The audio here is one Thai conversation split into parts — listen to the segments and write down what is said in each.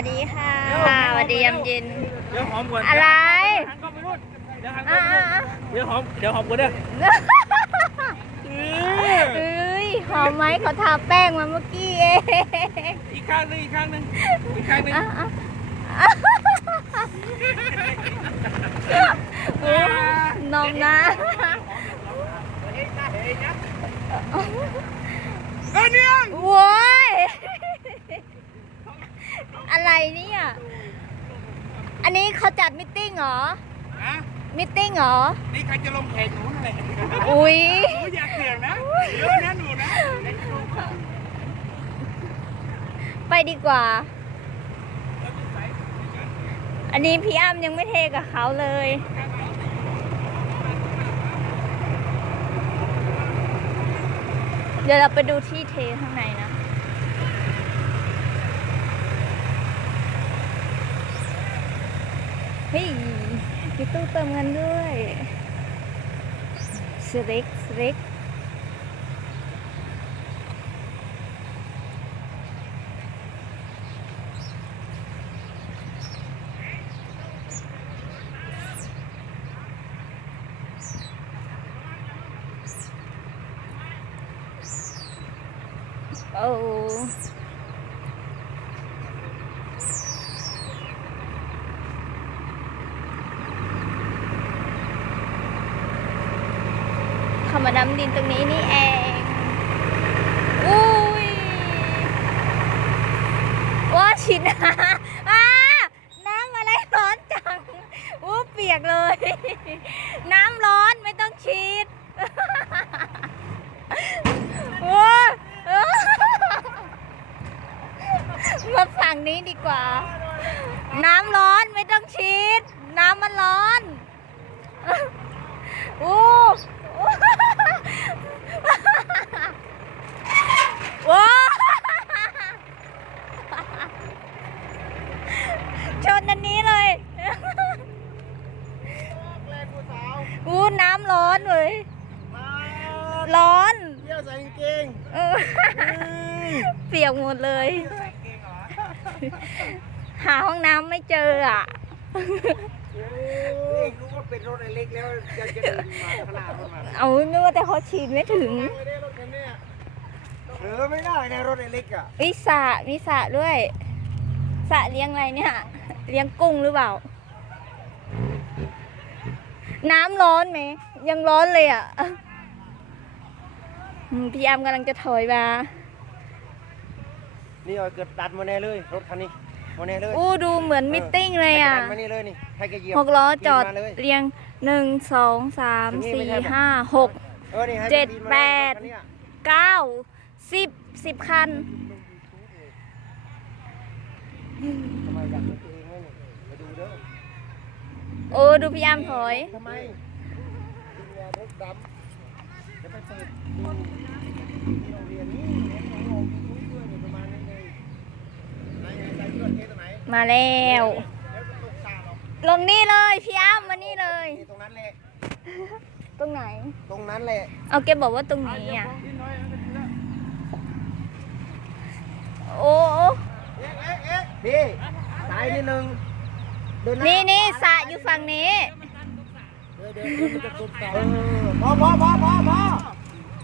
วัสดีค่ะสวัสดียามเย็น เดี๋ยวหอมก่อนอะไร หันกล้องไปนู่นเดี๋ยวหันกล้อ่าองไปนู่นเดี๋ยวหอมเดี๋ยวหอมก่อนเด้อเออเอ้ยหอมไหมเขาทาแป้งมาเมื่อกี้เองอีกข้างหนึงอีกข้างหนึงอีกข้างหนึงอะอะโอ้นมนะเออเนี่ยโว้ยอะไรเนี่ย อันนี้เขาจัดมิทติ้ง เหรอฮะมิทติ้งเหรอ นี่ใครจะลงแข่งหนูนั่นแหละอุ้ยหนูอยากเสี่ยงนะเยอะนะหนูนะไปดีกว่า อันนี้พี่อ้ำยังไม่เทกับเขาเลยเดี๋ยวเราไปดูที่เทข้างในนะ เฮ้ย มีตู้เติมเงินด้วยส เข้ามาดำดินตรงนี้นี่เองอุ้ยว้าฉีดน้ำอ้าน้ำอะไรร้อนจังอู้เปียกเลย น้ำร้อนไม่ต้องฉีดโอ้ยมาฝั่งนี้ดีกว่า น้ำร้อนไม่ต้องฉีด น้ำมันร้อนโอ้โอ้ชนอันนี้เลย อู้น้ำร้อนเลย ร้อน เที่ยวใส่กางเกง เออเปีย กหมดเลยใส่กางเกงเหรอหาห้องน้ำไม่เจออะเฮ้ยรู้ว่าเป็นรถเล็กแล้วจะจะเดินมาขนาดรถมาเอานึกว่าแต่เขาฉีดไม่ถึงไม่ได้รถคันเนี้ยเออไม่ได้ในรถเล็กอะวิสระมีสระด้วยสระเลี้ยงอะไรเนี่ย เลี้ยงกุ้งหรือเปล่า น้ำร้อนไหม ยังร้อนเลยอะอืมพี่อามกำลังจะถอยมา นี่เอาเกิดดันมาแน่เลยรถคันนี้มาแน่เลยอู้ดูเหมือนมิทติ้งเลยอะให้แกดันมานี่เลยนี่ให้แกเหยียบหกล้อจอดปีนมาเลยเรียงหนึ่งสองสามอย่างนี้สี่ไม่ใช่ปะห้าหกเออนี่ให้เจ็ดปีนมาแปดรถคันเนี้ยเก้าสิบสิบคัน ทำไมอยากเป็นตัวเองไหมเนี่ยมาดูเด้อโอ้ดูพี่อามถอย ทำไมดูแลรถดำจะไปเปิดดูที่โรงเรียนนี่เห็นของเรามี มาแล้วแล้วก็ตกตาหรอกลงนี่เลยพี่อ้ามมานี่เลยนี่ตรงนั้นแหละ ตรงไหน ตรงนั้นแหละเอาแกบอกว่าตรงนี้อะ โอ้โอ้พี่สายนิดนึงเดินหานี่นี่สระอยู่ฝั่งนี้ เดินเดินเดินมันจะกลมเสาเออพอพอพอพอพอ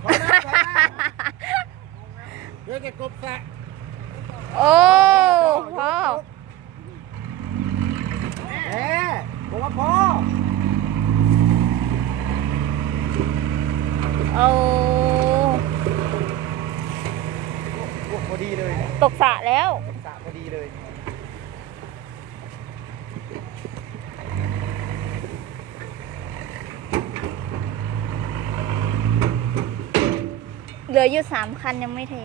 พอนะพอนะเดี๋ยวจะกลมสระโอ้พ่อเอ๊ะ บอกว่าพอโอ้โอ้พอดีเลยตกสระแล้วกลมสระพอดีเลย เหลืออยู่สามคันยังไม่เท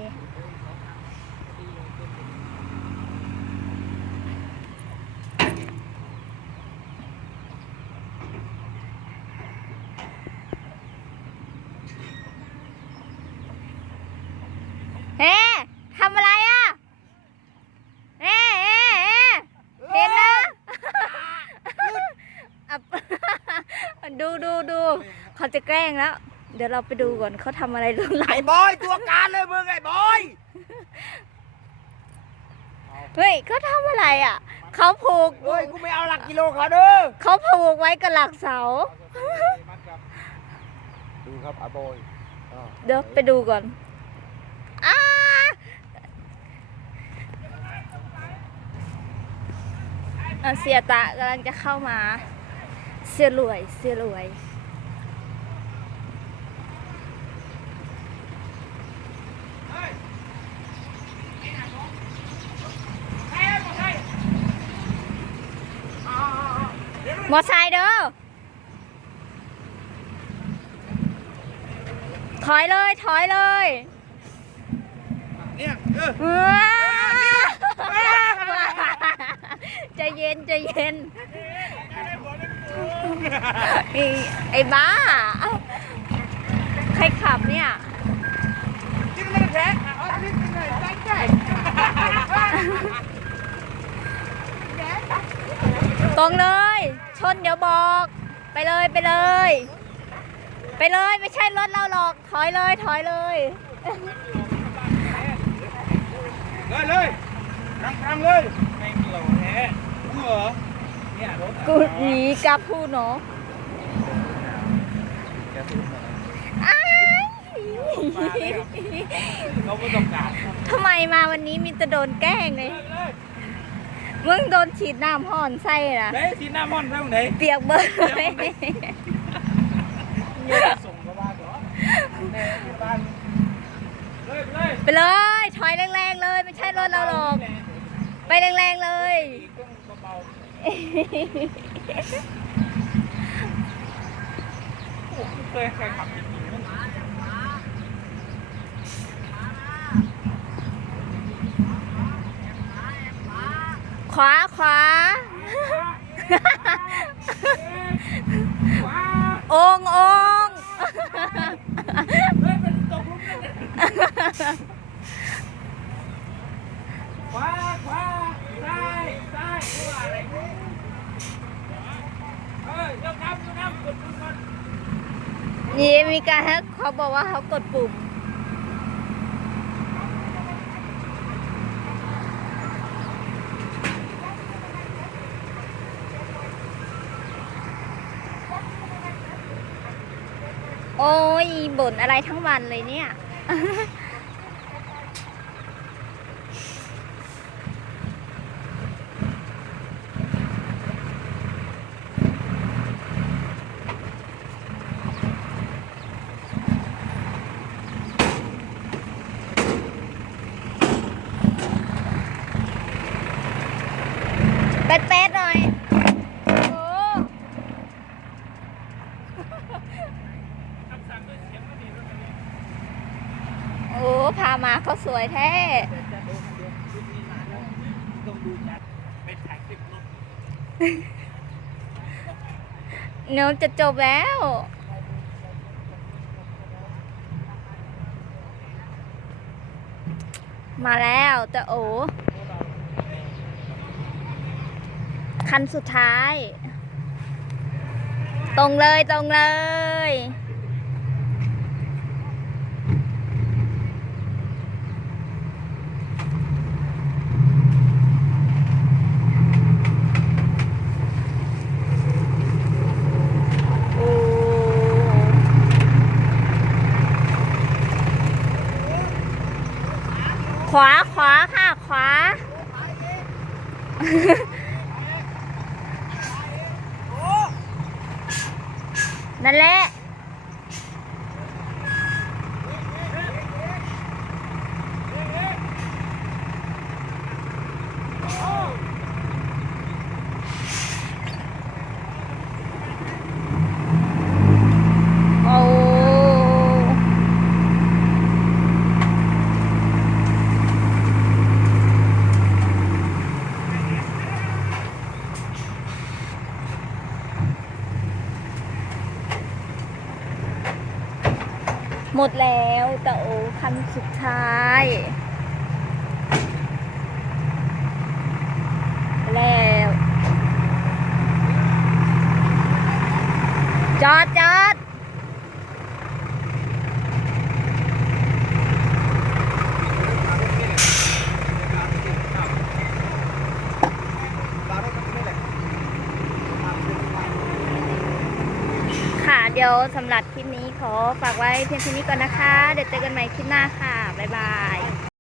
เฮ้ทำอะไรอะเฮ้เฮ้เฮ้เห็นนะ อะ ดูดูดูเขาจะแกล้งแล้ว เดี๋ยวเราไปดูก่อนเขาทำอะไรรุ่นหลัไอ้งบอยตัวการเลยมึงไอ้บอยเฮ้ยเขาทำอะไรอะเขาผูกเฮ้ยกูไม่เอาหลักกิโลเขาเด้อเขาผูกไว้กับหลักเสา ดูครับอาโบยอ่าเดี๋ยวไปดูก่อนอ้าอะเสียตะกำลังจะเข้ามา เสียรวยเสียรวยมอไซค์เด้อ ถอยเลย ถอยเลยเนี่ยเออว้าใจเย็น ใจเย็น ไอ้ไอ้บ้า ใครขับเนี่ย กินมันแท้เอาอันนี้กินหน่อยใจใจตรงเลย ชนเดี๋ยวบอก ไปเลยไปเลย ไปเลยไม่ใช่รถเราหรอก ถอยเลยถอยเลย เลยเลยทำทำเลยไม่เกี่ยวแท้กูเหรอเนี่ยรถ กูหนีกับผู้เนาะแกพูดมาอ้ายเขาไม่ต้องการทำไมมาวันนี้มีแต่โดนแกล้งเลยมึงโดนฉีดน้ำห่อนไส้นะเฮ้ยทีหน้ามอนเท่าไหนเปียกเบิร์เลยส่งกระบาดเหรอแน่ที่บ้านเลยไปเลยไปเลยถอยแรงๆเลยไม่ใช่รถเราหรอก ไปแรงๆเลยต้อง เคยเคยขับขวาขวาององขวาขวา นี่มีการให้เขาบอกว่าเขากดปุ่มโอ้ยบ่นอะไรทั้งวันเลยเนี่ย แป๊ดเป็ดหน่อยโอ้โอ้พามาเขาสวยแท้ เนื้อจะจบแล้ว มาแล้วแต่โอ้ คันสุดท้าย ตรงเลยตรงเลยโอ้ขวาขวาค่ะ ขวา นั่นแหละ หมดแล้วแต่โอ้คันสุดท้าย แล้วจอดจอด เดี๋ยวสำหรับคลิปนี้ขอฝากไว้เพียงเท่านี้ก่อนนะคะ เดี๋ยวเจอกันใหม่คลิปหน้าค่ะ บ๊ายบาย